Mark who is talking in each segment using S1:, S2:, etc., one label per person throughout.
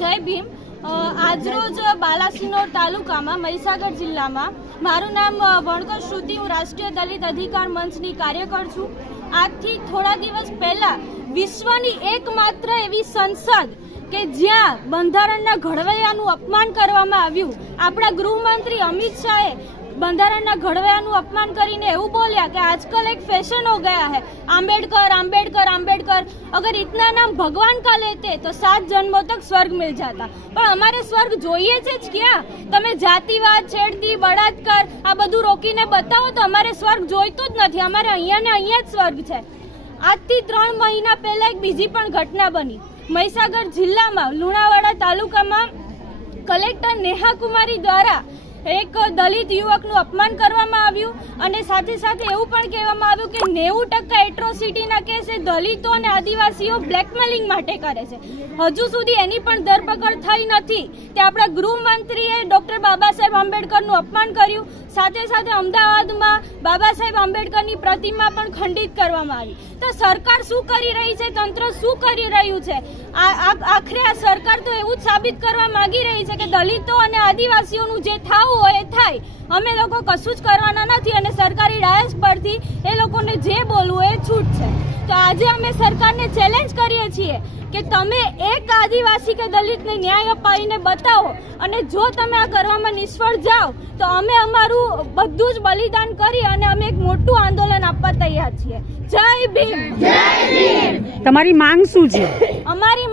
S1: જય ભીમ. આજરોજ બાલાસિનોર તાલુકામાં મહીસાગર જિલ્લામાં મારું નામ વણકર શ્રુતિ. હું રાષ્ટ્રીય દલિત અધિકાર મંચની કાર્યકર છું. આજથી થોડા દિવસ પહેલાં વિશ્વની એકમાત્ર એવી સંસદ કે જ્યાં બંધારણના ઘડવૈયાનું અપમાન કરવામાં આવ્યું. આપણા ગૃહમંત્રી અમિત શાહે બંધારણના ઘડવૈયાનું અપમાન કરીને એવું બોલ્યા કે આજકાલ એક ફેશન હો ગયા હે. આંબેડકર આંબેડકર આંબેડકર आम्बेडकर अगर इतना नाम भगवान का लेते तो सात जन्मों तक स्वर्ग मिल जाता પણ અમારે સ્વર્ગ જોઈએ છે જ ક્યાં તમે જાતિવાદ છેડતી બળાત્કાર આ બધું રોકીને બતાવો તો અમારે સ્વર્ગ જોઈતું જ નથી અમારે અહીંયા ને અહીંયા જ સ્વર્ગ છે આજથી ત્રણ મહિના પહેલા એક બીજી પણ ઘટના બની મહીસાગર જિલ્લામાં લુણાવાડા તાલુકામાં કલેક્ટર નેહા કુમારી દ્વારા એક દલિત યુવકનું અપમાન કરવામાં આવ્યું અને સાથે સાથે એવું પણ કહેવામાં આવ્યું કે નેવું ટકા એટ્રોસિટીના કેસ એ દલિતો અને આદિવાસીઓ બ્લેકમેલિંગ માટે કરે છે. હજુ સુધી એની પણ ધરપકડ થઈ નથી. તે આપણા ગૃહમંત્રીએ ડૉક્ટર બાબા સાહેબ આંબેડકરનું અપમાન કર્યું. સાથે સાથે અમદાવાદમાં બાબા સાહેબ આંબેડકરની પ્રતિમા પણ ખંડિત કરવામાં આવી. તો સરકાર શું કરી રહી છે? તંત્ર શું કરી રહ્યું છે? આખરે આ સરકાર તો એવું જ સાબિત કરવા માંગી રહી છે કે દલિતો અને આદિવાસીઓનું જે થવું હોય એ થાય. અમે લોકો કશું જ કરવાના નથી અને સરકારી પરથી એ લોકોને જે બોલવું એ છૂટ છે. તો આજે અમે સરકારને ચેલેન્જ કરીએ છીએ કે તમે એક આદિવાસી કે દલિતને ન્યાય અપાવીને બતાવો અને જો તમે આ કરવામાં નિષ્ફળ જાઓ તો અમે અમારું બધું જ બલિદાન કરી અને અમે એક મોટું આંદોલન આપવા તૈયાર છીએ. જય ભીમ!
S2: તમારી માંગ શું છે?
S1: અમારી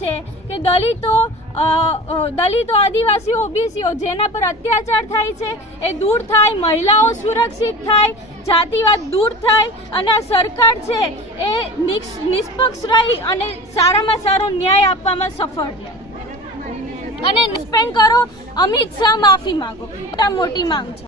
S1: છે કે દલિતો દલિતો આદિવાસીઓ, ઓબીસીઓ જેના પર અત્યાચાર થાય છે, એ દૂર થાય, મહિલાઓ સુરક્ષિત થાય, જાતિવાદ દૂર થાય અને આ સરકાર છે એ નિષ્પક્ષ રહી અને સારામાં સારો ન્યાય આપવામાં સફળ અને સ્પેન્ડ કરો, અમિત શાહ માફી માંગો. મોટા મોટી માંગ છે.